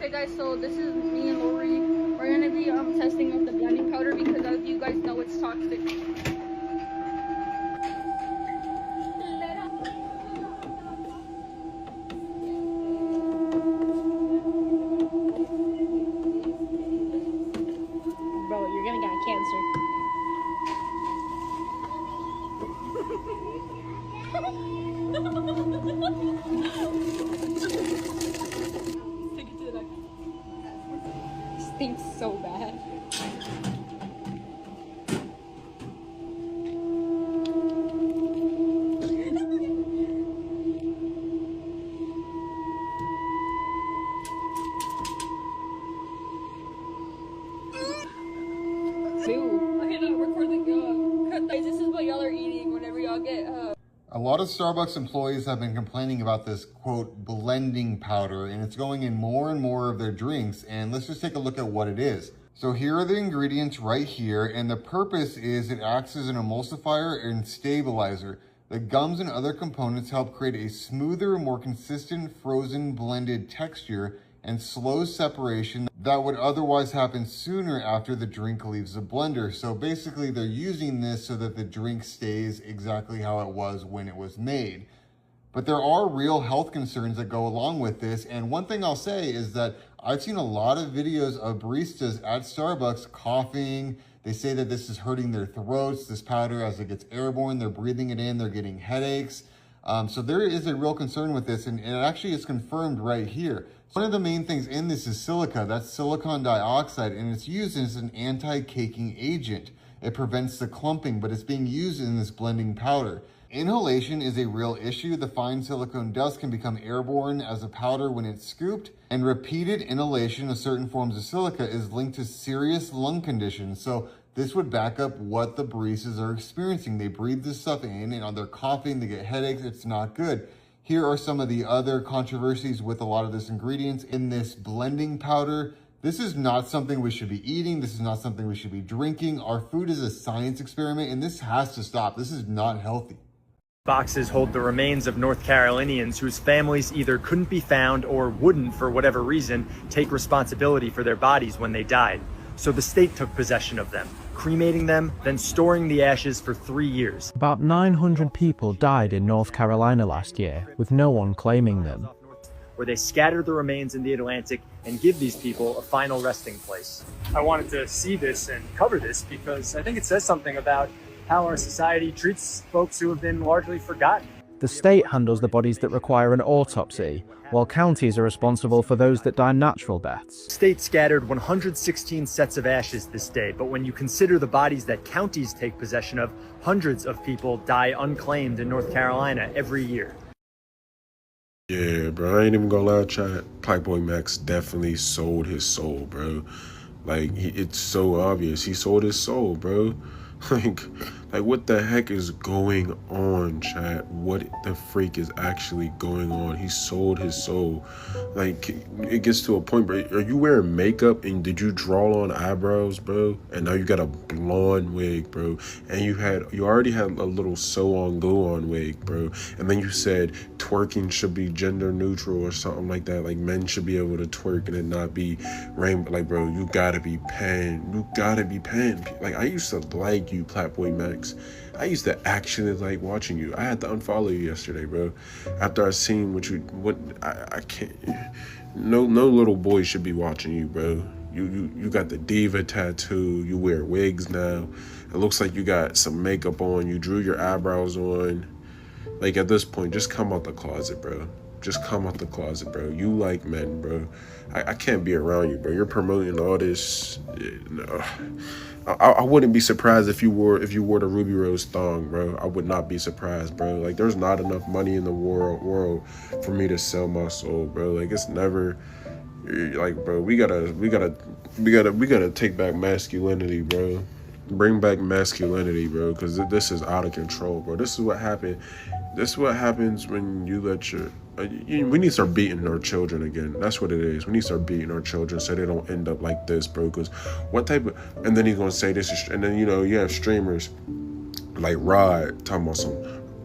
Okay guys, so this is me and Lori. We're gonna be testing out the blending powder because as you guys know it's toxic. Bro, you're gonna get cancer. Take it to the back. Stinks so bad. Okay, no, record the cut. This is what y'all are eating whenever y'all get A lot of Starbucks employees have been complaining about this, quote, blending powder, and it's going in more and more of their drinks. And let's just take a look at what it is. So here are the ingredients right here, and the purpose is it acts as an emulsifier and stabilizer. The gums and other components help create a smoother, more consistent frozen blended texture and slow separation that would otherwise happen sooner after the drink leaves the blender. So basically they're using this so that the drink stays exactly how it was when it was made. But there are real health concerns that go along with this. And one thing I'll say is that I've seen a lot of videos of baristas at Starbucks coughing. They say that this is hurting their throats, this powder, as it gets airborne, they're breathing it in, they're getting headaches. So there is a real concern with this, and it actually is confirmed right here. One of the main things in this is silica. That's silicon dioxide, and it's used as an anti-caking agent. It prevents the clumping, but it's being used in this blending powder. Inhalation is a real issue. The fine silicone dust can become airborne as a powder when it's scooped, and repeated inhalation of certain forms of silica is linked to serious lung conditions. So this would back up what the baristas are experiencing. They breathe this stuff in and they're coughing, they get headaches, it's not good. Here are some of the other controversies with a lot of this ingredients in this blending powder. This is not something we should be eating. This is not something we should be drinking. Our food is a science experiment, and this has to stop. This is not healthy. Boxes hold the remains of North Carolinians whose families either couldn't be found or wouldn't, for whatever reason, take responsibility for their bodies when they died. So the state took possession of them, cremating them, then storing the ashes for 3 years. About 900 people died in North Carolina last year, with no one claiming them. Where they scatter the remains in the Atlantic and give these people a final resting place. I wanted to see this and cover this because I think it says something about how our society treats folks who have been largely forgotten. The state handles the bodies that require an autopsy, while counties are responsible for those that die natural deaths. The state scattered 116 sets of ashes this day, but when you consider the bodies that counties take possession of, hundreds of people die unclaimed in North Carolina every year. Yeah, bro, I ain't even gonna lie, chat. Playboy Max definitely sold his soul, bro. Like, it's so obvious. He sold his soul, bro. Like, what the heck is going on, chat? What the freak is actually going on? He sold his soul. Like, it gets to a point, bro. Are you wearing makeup and did you draw on eyebrows, bro? And now you got a blonde wig, bro. And you already had a little sew-on, glue-on wig, bro. And then you said twerking should be gender neutral or something like that. Like, men should be able to twerk and it not be rainbow. Like, bro, you gotta be paying. You gotta be paying. Like, I used to like you, Platboy Max. I used to actually like watching you. I had to unfollow you yesterday, bro. After I seen I can't. No little boy should be watching you, bro. You got the diva tattoo. You wear wigs now. It looks like you got some makeup on. You drew your eyebrows on. Like, at this point, just come out the closet, bro. Just come out the closet, bro. You like men, bro. I can't be around you, bro. You're promoting all this. No. I wouldn't be surprised if you wore the Ruby Rose thong, bro. I would not be surprised, bro. Like, there's not enough money in the world for me to sell my soul, bro. Like, it's never like, bro, we gotta take back masculinity, bro. Bring back masculinity, bro, because this is out of control, bro. This is what happened. This is what happens when you let your... we need to start beating our children again. That's what it is. We need to start beating our children so they don't end up like this, bro. Because what type of... And then he's going to say this is... And then, you have streamers like Rod talking about some...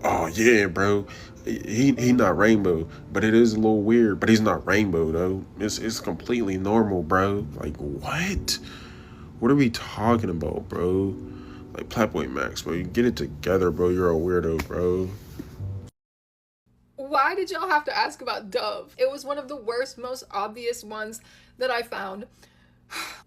Oh, yeah, bro. he not rainbow, but it is a little weird. But he's not rainbow though. It's completely normal, bro. Like what? What are we talking about, bro? Like Playboy Max, bro. You get it together, bro. You're a weirdo, bro. Why did y'all have to ask about Dove? It was one of the worst, most obvious ones that I found.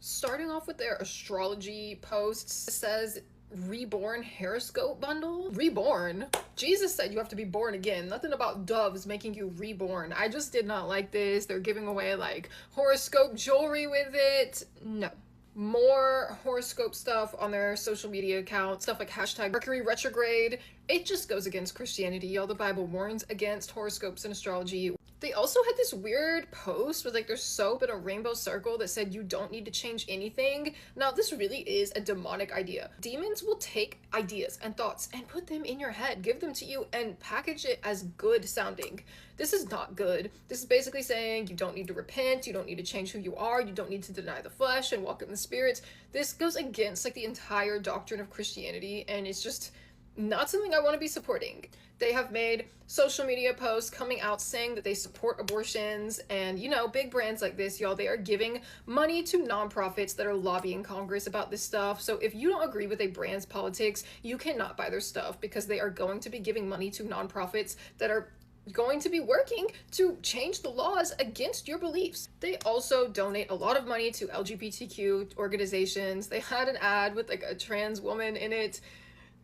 Starting off with their astrology posts, it says reborn horoscope bundle. Reborn? Jesus said you have to be born again. Nothing about doves making you reborn. I just did not like this. They're giving away like horoscope jewelry with it. No. More horoscope stuff on their social media accounts, stuff like hashtag Mercury retrograde. It just goes against Christianity, y'all. The Bible warns against horoscopes and astrology. They also had this weird post with like their soap and a rainbow circle that said you don't need to change anything. Now this really is a demonic idea. Demons will take ideas and thoughts and put them in your head, give them to you and package it as good sounding. This is not good. This is basically saying you don't need to repent, you don't need to change who you are, you don't need to deny the flesh and walk in the spirit. This goes against like the entire doctrine of Christianity, and it's just not something I want to be supporting. They have made social media posts coming out saying that they support abortions, and you know, big brands like this, y'all, they are giving money to nonprofits that are lobbying Congress about this stuff. So if you don't agree with a brand's politics, you cannot buy their stuff because they are going to be giving money to nonprofits that are going to be working to change the laws against your beliefs. They also donate a lot of money to LGBTQ organizations. They had an ad with like a trans woman in it.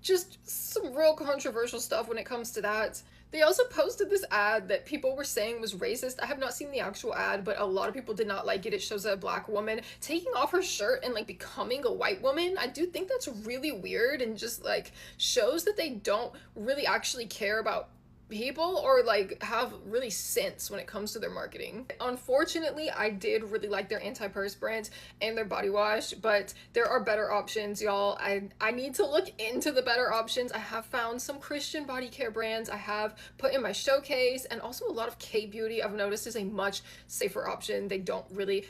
Just some real controversial stuff when it comes to that. They also posted this ad that people were saying was racist. I have not seen the actual ad, but a lot of people did not like it. It shows a black woman taking off her shirt and like becoming a white woman. I do think that's really weird and just like shows that they don't really actually care about people or like have really sense when it comes to their marketing. Unfortunately, I did really like their antiperspirant and their body wash, but there are better options, y'all. I need to look into the better options. I have found some Christian body care brands I have put in my showcase, and also a lot of K-beauty I've noticed is a much safer option. They don't really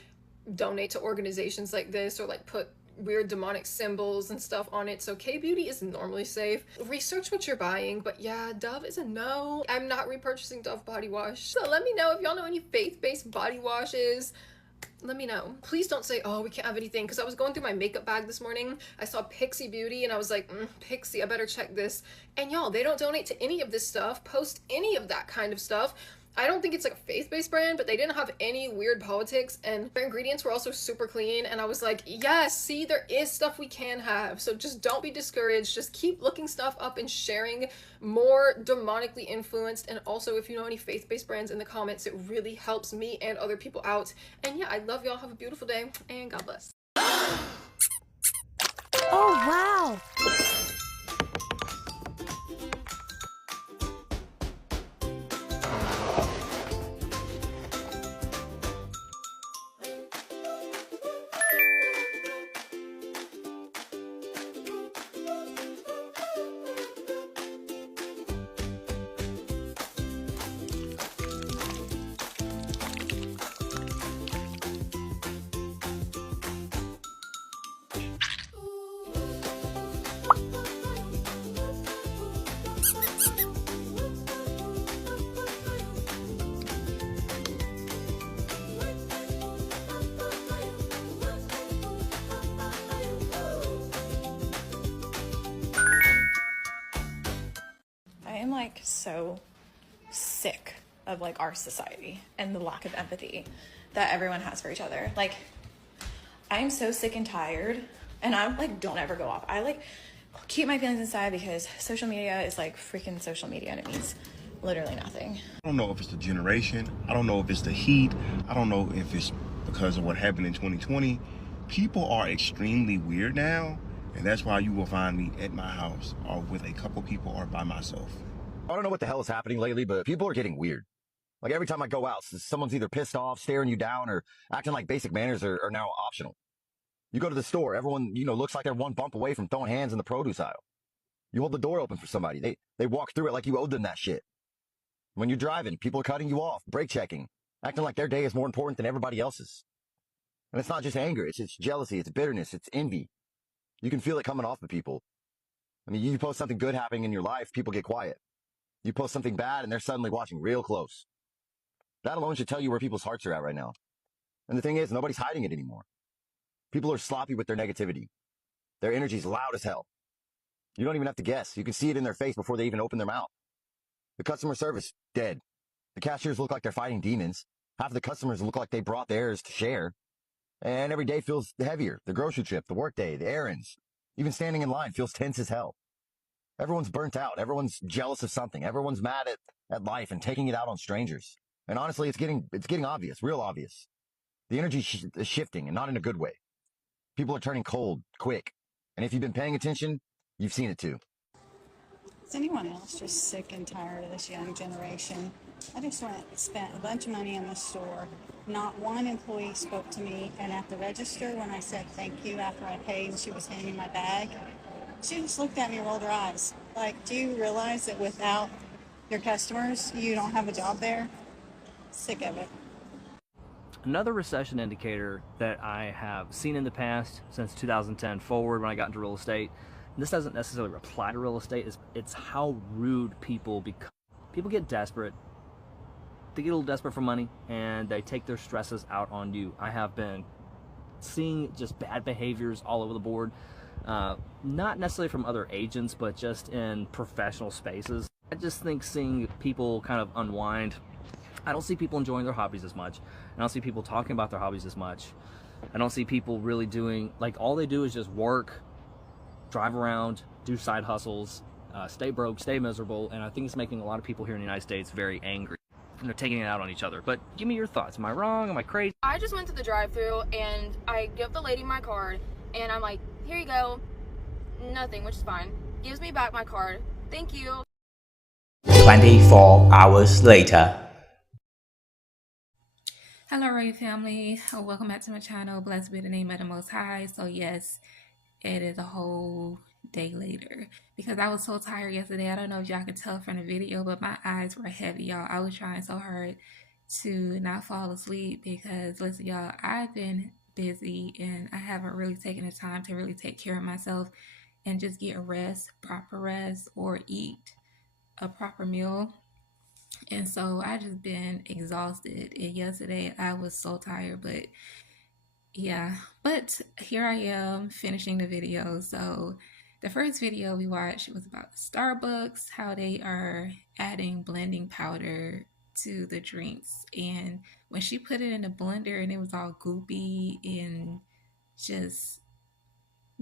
donate to organizations like this or like put weird demonic symbols and stuff on it, so K-beauty is normally safe. Research what you're buying, but yeah, Dove is a no. I'm not repurchasing Dove body wash. So let me know if y'all know any faith-based body washes. Let me know. Please don't say, oh, we can't have anything, because I was going through my makeup bag this morning. I saw Pixie Beauty and I was like, Pixie, I better check this. And y'all, they don't donate to any of this stuff, post any of that kind of stuff. I don't think it's like a faith-based brand, but they didn't have any weird politics, and their ingredients were also super clean, and I was like, yes, see, there is stuff we can have. So just don't be discouraged. Just keep looking stuff up and sharing more demonically influenced. And also, if you know any faith-based brands in the comments, it really helps me and other people out. And yeah, I love y'all. Have a beautiful day, and God bless. Oh, wow. I am like so sick of like our society and the lack of empathy that everyone has for each other. Like, I'm so sick and tired, and I like don't ever go off. I like keep my feelings inside because social media is like freaking social media, and it means literally nothing. I don't know if it's the generation. I don't know if it's the heat. I don't know if it's because of what happened in 2020. People are extremely weird now, and that's why you will find me at my house or with a couple people or by myself. I don't know what the hell is happening lately, but people are getting weird. Like every time I go out, someone's either pissed off, staring you down, or acting like basic manners are now optional. You go to the store, everyone, looks like they're one bump away from throwing hands in the produce aisle. You hold the door open for somebody. They walk through it like you owed them that shit. When you're driving, people are cutting you off, brake checking, acting like their day is more important than everybody else's. And it's not just anger, it's jealousy, it's bitterness, it's envy. You can feel it coming off of people. I mean, you post something good happening in your life, people get quiet. You post something bad and they're suddenly watching real close. That alone should tell you where people's hearts are at right now. And the thing is, nobody's hiding it anymore. People are sloppy with their negativity. Their energy's loud as hell. You don't even have to guess. You can see it in their face before they even open their mouth. The customer service, dead. The cashiers look like they're fighting demons. Half of the customers look like they brought theirs to share. And every day feels heavier. The grocery trip, the workday, the errands. Even standing in line feels tense as hell. Everyone's burnt out. Everyone's jealous of something. Everyone's mad at life and taking it out on strangers. And honestly, it's getting obvious, real obvious. The energy is shifting, and not in a good way. People are turning cold, quick. And if you've been paying attention, you've seen it too. Is anyone else just sick and tired of this young generation? I just spent a bunch of money in the store. Not one employee spoke to me, and at the register, when I said thank you after I paid and she was handing my bag, she just looked at me and rolled her eyes. Like, do you realize that without your customers, you don't have a job there? Sick of it. Another recession indicator that I have seen in the past, since 2010 forward when I got into real estate, and this doesn't necessarily apply to real estate, it's how rude people become. People get desperate. They get a little desperate for money, and they take their stresses out on you. I have been seeing just bad behaviors all over the board, not necessarily from other agents, but just in professional spaces. I just think seeing people kind of unwind. I don't see people enjoying their hobbies as much. I don't see people talking about their hobbies as much. I don't see people really doing, like, all they do is just work, drive around, do side hustles, stay broke, stay miserable, and I think it's making a lot of people here in the United States very angry. And they're taking it out on each other. But give me your thoughts. Am I wrong? Am I crazy? I just went to the drive-thru and I give the lady my card and I'm like, here you go. Nothing, which is fine. Gives me back my card. Thank you. 24 hours later. Hello, Royal family. Welcome back to my channel. Blessed be the name of the Most High. So yes, it is a whole day later because I was so tired yesterday. I don't know if y'all can tell from the video, but my eyes were heavy, y'all. I was trying so hard to not fall asleep because, listen, y'all, I've been busy and I haven't really taken the time to really take care of myself and just get rest, proper rest, or eat a proper meal. And so I just been exhausted, and yesterday I was so tired, but yeah, but here I am finishing the video. So the first video we watched was about Starbucks, how they are adding blending powder to the drinks, and when she put it in the blender and it was all goopy and just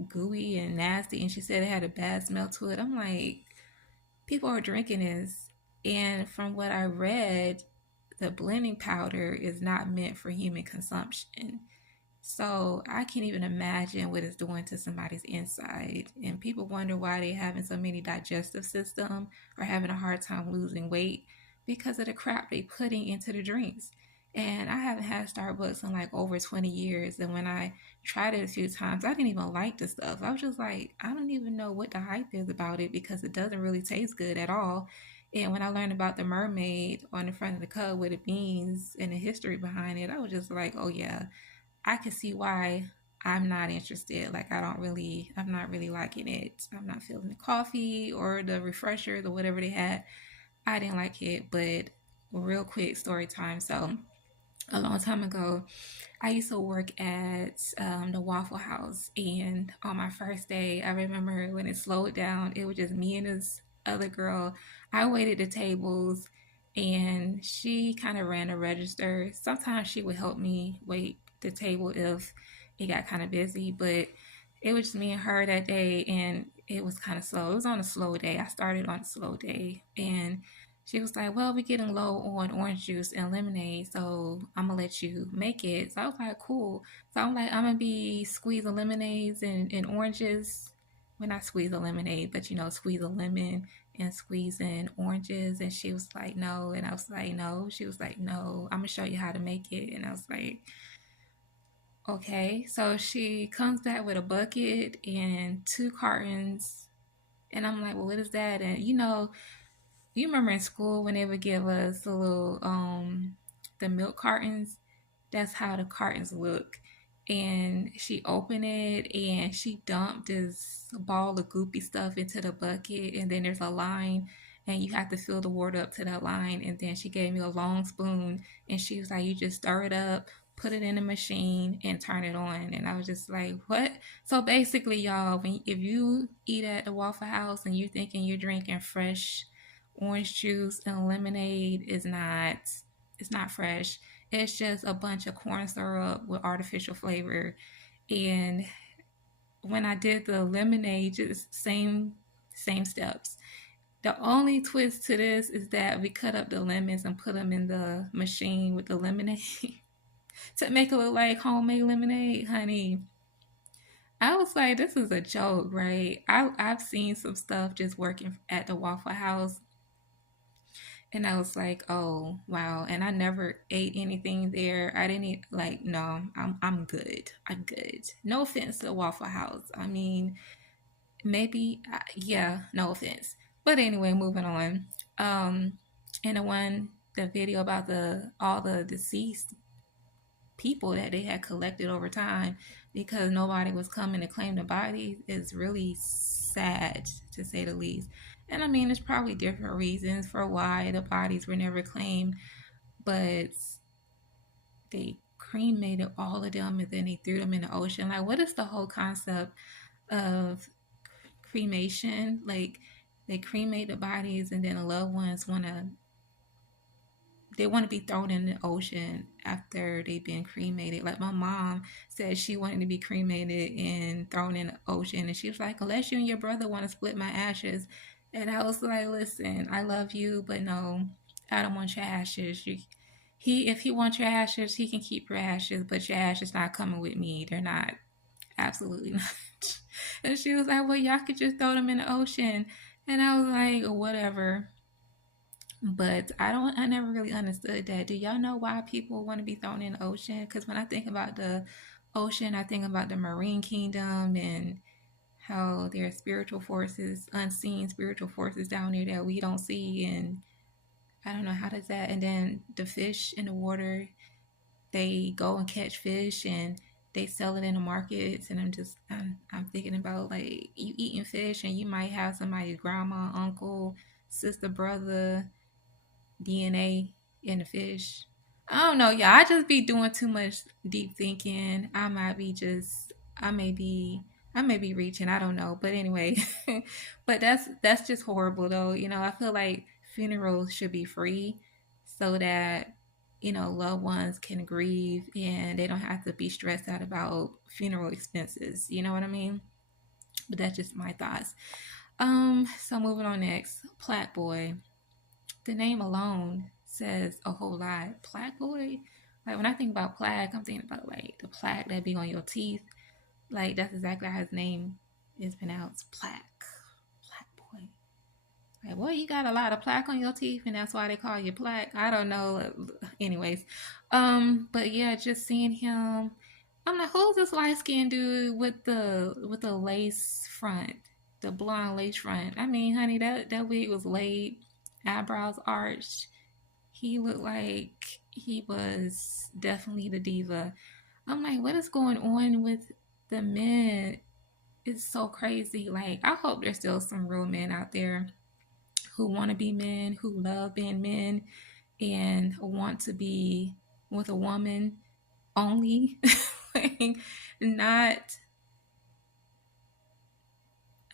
gooey and nasty, and she said it had a bad smell to it, I'm like, people are drinking this. And from what I read, the blending powder is not meant for human consumption. So I can't even imagine what it's doing to somebody's inside. And people wonder why they're having so many digestive system or having a hard time losing weight because of the crap they putting into the drinks. And I haven't had Starbucks in like over 20 years. And when I tried it a few times, I didn't even like the stuff. I was just like, I don't even know what the hype is about it because it doesn't really taste good at all. And when I learned about the mermaid on the front of the cup with the beans and the history behind it, I was just like, oh yeah, I can see why I'm not interested. Like, I'm not really liking it. I'm not feeling the coffee or the refreshers or whatever they had. I didn't like it. But real quick story time. So a long time ago, I used to work at the Waffle House, and on my first day, I remember when it slowed down, it was just me and this other girl. I waited the tables, and she kind of ran the register. Sometimes she would help me wait the table if it got kind of busy, but it was just me and her that day, and it was kind of slow. It was on a slow day. I started on a slow day, and she was like, well, we're getting low on orange juice and lemonade, so I'm going to let you make it. So I was like, cool. So I'm like, I'm going to be squeezing lemonades and oranges. Well, not squeeze a lemonade, but, you know, squeeze a lemon and squeezing oranges. And she was like, no. And I was like, no. She was like, no, I'm going to show you how to make it. And I was like, okay. So she comes back with a bucket and 2 cartons. And I'm like, well, what is that? And, you know, you remember in school when they would give us the little, the milk cartons? That's how the cartons look. And she opened it and she dumped this ball of goopy stuff into the bucket. And then there's a line and you have to fill the water up to that line. And then she gave me a long spoon, and she was like, you just stir it up, put it in the machine, and turn it on. And I was just like, what? So basically, y'all, if you eat at the Waffle House and you thinking you're drinking fresh orange juice and lemonade, it's not fresh. It's just a bunch of corn syrup with artificial flavor. And when I did the lemonade, just same steps. The only twist to this is that we cut up the lemons and put them in the machine with the lemonade to make it look like homemade lemonade, honey. I was like, this is a joke, right? I've seen some stuff just working at the Waffle House, and I was like, oh wow. And I never ate anything there. I didn't eat, like, no, I'm good. I'm good. No offense to Waffle House. I mean, maybe yeah, no offense. But anyway, moving on. And the video about the all the deceased people that they had collected over time because nobody was coming to claim the bodies is really sad, to say the least. And I mean, there's probably different reasons for why the bodies were never claimed, but they cremated all of them and then they threw them in the ocean. Like, what is the whole concept of cremation? Like, they cremate the bodies and then the loved ones want to be thrown in the ocean after they've been cremated. Like, my mom said she wanted to be cremated and thrown in the ocean, and she was like, unless you and your brother want to split my ashes. And I was like, listen, I love you, but no, I don't want your ashes. If he wants your ashes, he can keep your ashes, but your ashes not coming with me. They're not. Absolutely not. And she was like, well, y'all could just throw them in the ocean. And I was like, whatever. But I never really understood that. Do y'all know why people want to be thrown in the ocean? Because when I think about the ocean, I think about the marine kingdom and how there are spiritual forces, unseen spiritual forces down there that we don't see. And I don't know, how does that? And then the fish in the water, they go and catch fish and they sell it in the markets. And I'm thinking about, like, you eating fish and you might have somebody's grandma, uncle, sister, brother DNA in the fish. I don't know, y'all. I just be doing too much deep thinking. I may be reaching. I don't know, but anyway, but that's just horrible, though. I feel like funerals should be free, so that loved ones can grieve and they don't have to be stressed out about funeral expenses. You know what I mean? But that's just my thoughts. So moving on next, Plaque Boy. The name alone says a whole lot. Plaque Boy? Like, when I think about plaque, I'm thinking about, like, the plaque that be on your teeth. Like, that's exactly how his name is pronounced. Plaque Boy. Like, well, you got a lot of plaque on your teeth and that's why they call you Plaque. I don't know. Anyways. But yeah, just seeing him, I'm like, who's this light-skinned dude with the lace front? The blonde lace front. I mean, honey, that wig was laid, eyebrows arched. He looked like he was definitely the diva. I'm like, what is going on with the men? It's so crazy. Like, I hope there's still some real men out there who want to be men, who love being men, and want to be with a woman only. Like, not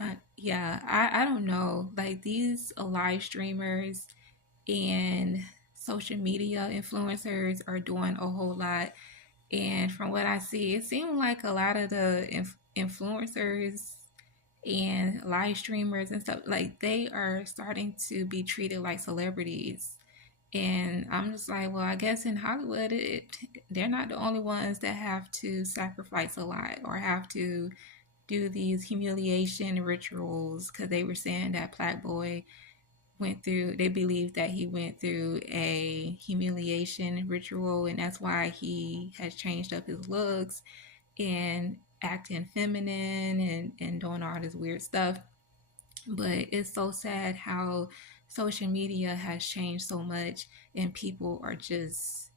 I don't know. Like, these live streamers and social media influencers are doing a whole lot. And from what I see, it seems like a lot of the influencers and live streamers and stuff, like, they are starting to be treated like celebrities. And I'm just like, well, I guess in Hollywood, they're not the only ones that have to sacrifice a lot or have to do these humiliation rituals, because they were saying that Plaque Boy they believe that he went through a humiliation ritual, and that's why he has changed up his looks and acting feminine and doing all this weird stuff. But it's so sad how social media has changed so much and people are just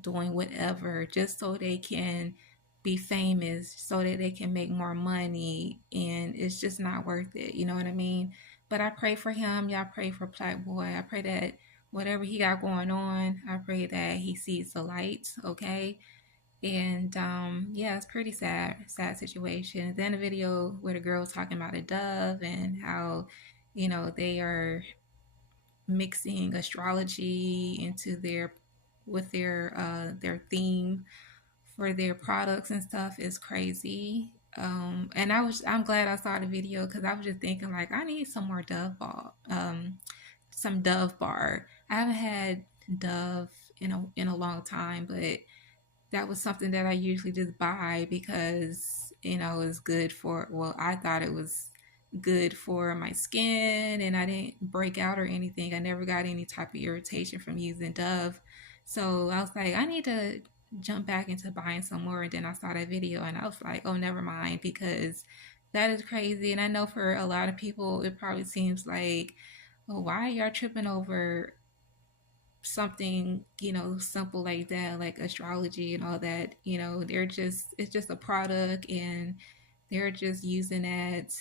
doing whatever just so they can be famous, so that they can make more money, and it's just not worth it. You know what I mean? But I pray for him. Y'all pray for Black Boy. I pray that whatever he got going on, I pray that he sees the light, okay? And yeah, it's pretty sad situation. Then a video where the girl was talking about a dove and how, you know, they are mixing astrology into their theme for their products and stuff is crazy. And I'm glad I saw the video because I was just thinking like I need some more Dove ball, some Dove bar. I haven't had Dove in a long time, but that was something that I usually just buy because, you know, it's good for, well, I thought it was good for my skin and I didn't break out or anything. I never got any type of irritation from using Dove. So I was like, I need to jump back into buying some more. And then I saw that video and I was like, oh, never mind, because that is crazy. And I know for a lot of people, it probably seems like, oh, why are y'all tripping over something, you know, simple like that, like astrology and all that? You know, it's just a product and they're just using that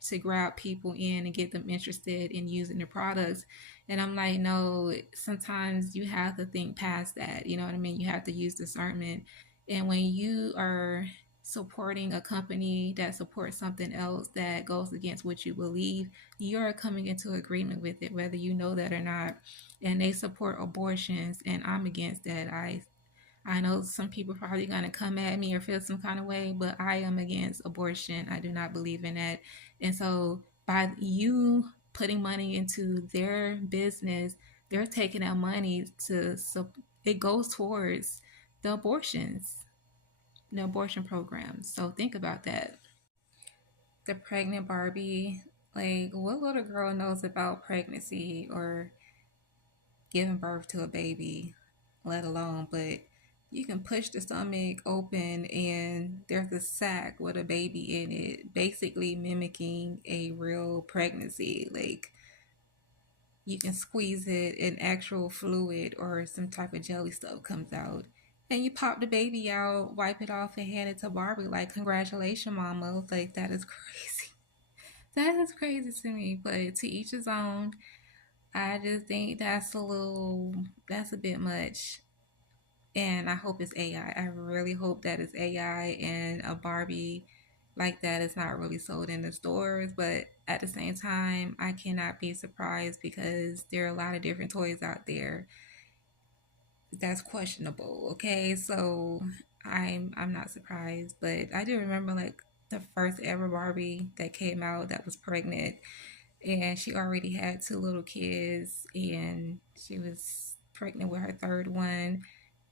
to grab people in and get them interested in using the products. And I'm like, no, sometimes you have to think past that. You know what I mean? You have to use discernment. And when you are supporting a company that supports something else that goes against what you believe, you're coming into agreement with it, whether you know that or not. And they support abortions, and I'm against that. I know some people probably gonna come at me or feel some kind of way, but I am against abortion. I do not believe in that. And so by you putting money into their business, they're taking that money so it goes towards the abortion programs. So think about that. The pregnant Barbie, like what little girl knows about pregnancy or giving birth to a baby, let alone, but you can push the stomach open and there's a sack with a baby in it, basically mimicking a real pregnancy. Like you can squeeze it and actual fluid or some type of jelly stuff comes out. And you pop the baby out, wipe it off, and hand it to Barbie. Like, congratulations, mama. Like, that is crazy. That is crazy to me. But to each his own. I just think that's a bit much. And I hope it's AI. I really hope that it's AI and a Barbie like that is not really sold in the stores. But at the same time, I cannot be surprised because there are a lot of different toys out there that's questionable. Okay, so I'm not surprised. But I do remember like the first ever Barbie that came out that was pregnant, and she already had 2 little kids and she was pregnant with her third one,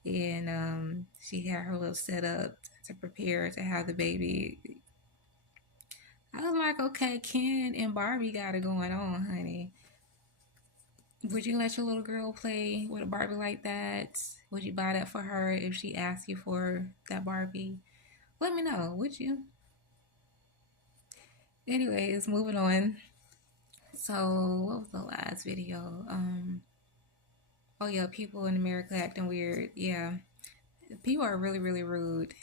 and she had her little setup to prepare to have the baby. I was like, okay, Ken and Barbie got it going on, honey. Would you let your little girl play with a Barbie like that? Would you buy that for her if she asked you for that Barbie? Let me know, would you? Anyways, moving on. So what was the last video? Oh yeah, people in America acting weird. Yeah, people are really, really rude,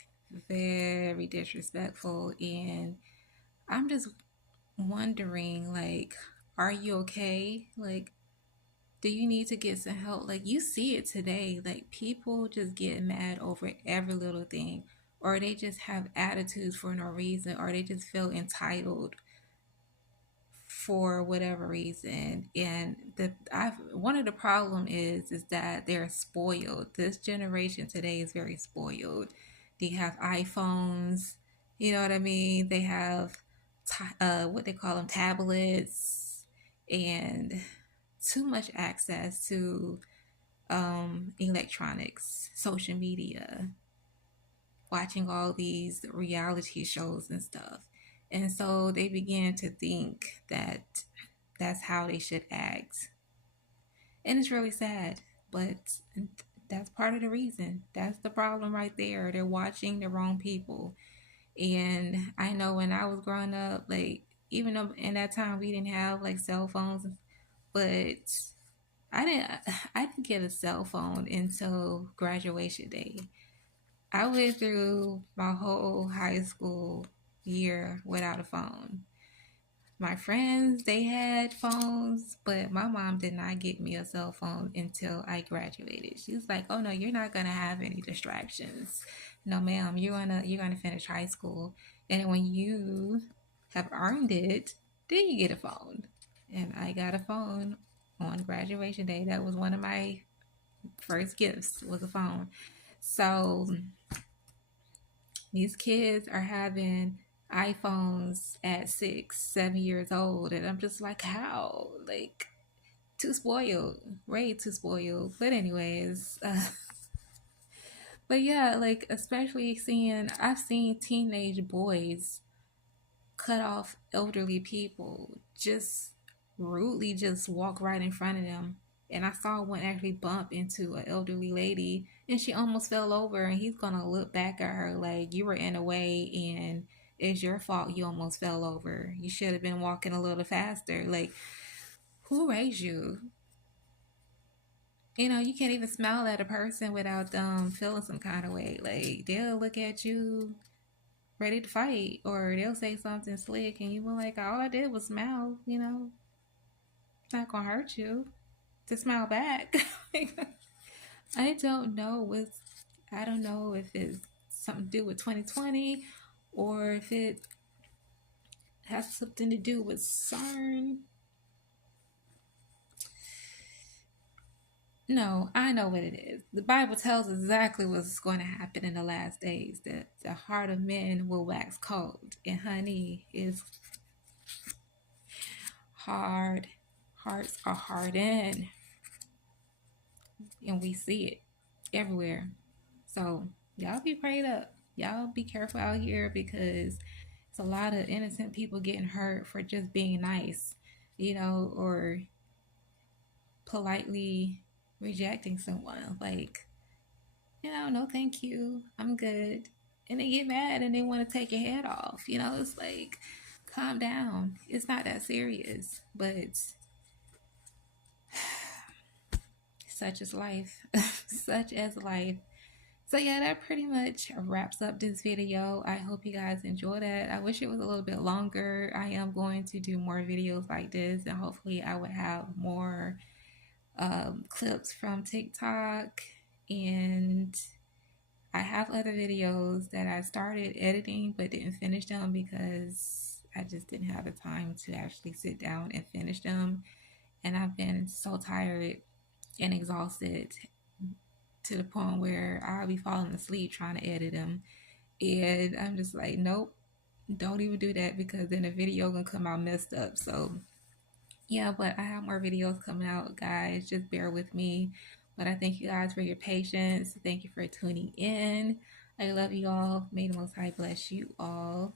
very disrespectful, and I'm just wondering, like, are you okay? Like, do you need to get some help? Like, you see it today, like people just get mad over every little thing, or they just have attitudes for no reason, or they just feel entitled for whatever reason. And one of the problem is that they're spoiled. This generation today is very spoiled. They have iPhones, you know what I mean? They have what they call them, tablets, and too much access to electronics, social media, watching all these reality shows and stuff. And so they began to think that that's how they should act. And it's really sad, but that's part of the reason. That's the problem right there. They're watching the wrong people. And I know when I was growing up, like, even though in that time we didn't have like cell phones, but I didn't get a cell phone until graduation day. I went through my whole high school year without a phone. My friends, they had phones, but my mom did not get me a cell phone until I graduated. She was like, "Oh no, you're not gonna have any distractions. No, ma'am, you're gonna finish high school, and when you have earned it, then you get a phone." And I got a phone on graduation day. That was one of my first gifts, was a phone. So these kids are having iPhones at 6, 7 years old, and I'm just like, how? Like, too spoiled, way too spoiled. But anyways, but yeah, like especially I've seen teenage boys cut off elderly people, just rudely just walk right in front of them. And I saw one actually bump into an elderly lady and she almost fell over, and he's gonna look back at her like, you were in a way and it's your fault you almost fell over. You should have been walking a little faster. Like, who raised you? You know, you can't even smile at a person without them feeling some kind of way. Like, they'll look at you ready to fight, or they'll say something slick and you were like, all I did was smile, you know, it's not gonna hurt you to smile back. I don't know I don't know if it's something to do with 2020 or if it has something to do with CERN. No, I know what it is. The Bible tells exactly what's going to happen in the last days, that the heart of men will wax cold, and honey, is hard. Hearts are hardened, and we see it everywhere. So y'all be prayed up. Y'all be careful out here, because it's a lot of innocent people getting hurt for just being nice, you know, or politely rejecting someone. Like, you know, no thank you, I'm good. And they get mad and they want to take your head off. You know, it's like, calm down. It's not that serious, but such is life. Such as life. So yeah, that pretty much wraps up this video. I hope you guys enjoyed it. I wish it was a little bit longer. I am going to do more videos like this, and hopefully I would have more clips from TikTok. And I have other videos that I started editing but didn't finish them because I just didn't have the time to actually sit down and finish them. And I've been so tired and exhausted to the point where I'll be falling asleep trying to edit them. And I'm just like, nope, don't even do that, because then the video gonna come out messed up. So yeah, but I have more videos coming out, guys. Just bear with me. But I thank you guys for your patience. Thank you for tuning in. I love you all. May the Most High bless you all.